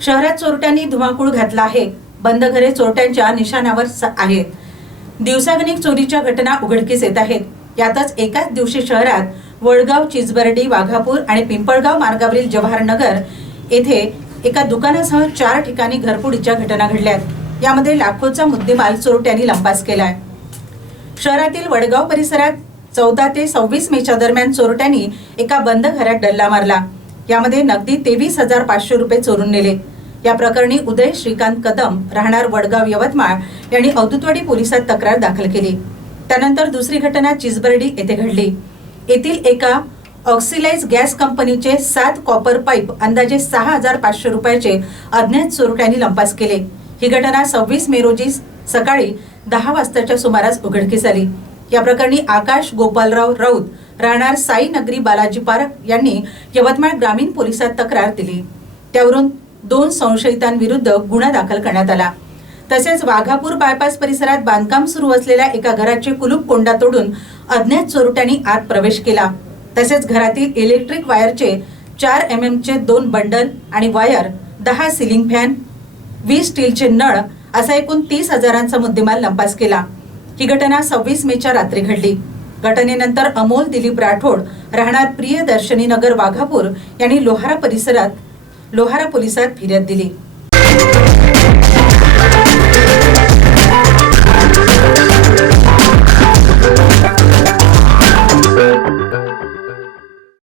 शहरात चोरट्यांनी धुमाकूळ घातला आहे. बंद घरे चोरट्यांच्या निशाणावर स- आहेत. दिवसागणिक चोरीच्या घटना उघडकीस येत आहेत. यातच एकाच दिवशी शहरात वडगाव चिचबर्डी वाघापूर आणि पिंपळगाव मार्गावरील जवाहरनगर येथे एका दुकानासह चार ठिकाणी घरफोडीच्या घटना घडल्यात. यामध्ये लाखोचा मुद्देमाल चोरट्यांनी लंपास केलाय. शहरातील वडगाव परिसरात चौदा ते सव्वीस मेच्या दरम्यान चोरट्यांनी एका बंद घरात डल्ला मारला. यामध्ये नगदी तेवीस हजार पाचशे रुपये चोरून नेले. या प्रकरणी उदय श्रीकांत कदम राहणार वडगाव यवतमाळ यांनी औदुतवाडी पोलिसात तक्रार दाखल केली. त्यानंतर दुसरी घटना चिजबर्डी येथे घडली. येथील एका ऑक्सिलाइज गॅस कंपनीचे सात कॉपर पाईप अंदाजे सहा हजार पाचशे रुपयाचे अज्ञात चोरट्यांनी लंपास केले. ही घटना सव्वीस मे रोजी सकाळी दहा वाजताच्या सुमारास उघडकीस आली. या प्रकरणी आकाश गोपालराव राऊत राहणार साई नगरी बालाजी पार्क यांनी यवतमाळ ग्रामीण पोलिसात तक्रार दिली. त्यावरून दोन संशयितांविरुद्ध गुन्हा दाखल करण्यात आला. तसेच वाघापूर बायपास परिसरात बांधकाम सुरू असलेल्या एका घराचे कुलूप कोंडा तोडून अज्ञात चोरट्यांनी आत प्रवेश केला. तसेच घरातील इलेक्ट्रिक वायरचे चार एम एमचे दोन बंडल आणि वायर दहा सिलिंग फॅन वीस स्टीलचे नळ असा एकूण तीस हजारांचा मुद्देमाल लंपास केला. ही घटना सव्वीस मेच्या रात्री घडली. घटनेनंतर अमोल दिलीप राठोड राहणार प्रियदर्शनी नगर वाघापूर यांनी लोहारा परिसरात लोहारा पोलिसात फिर्याद दिली.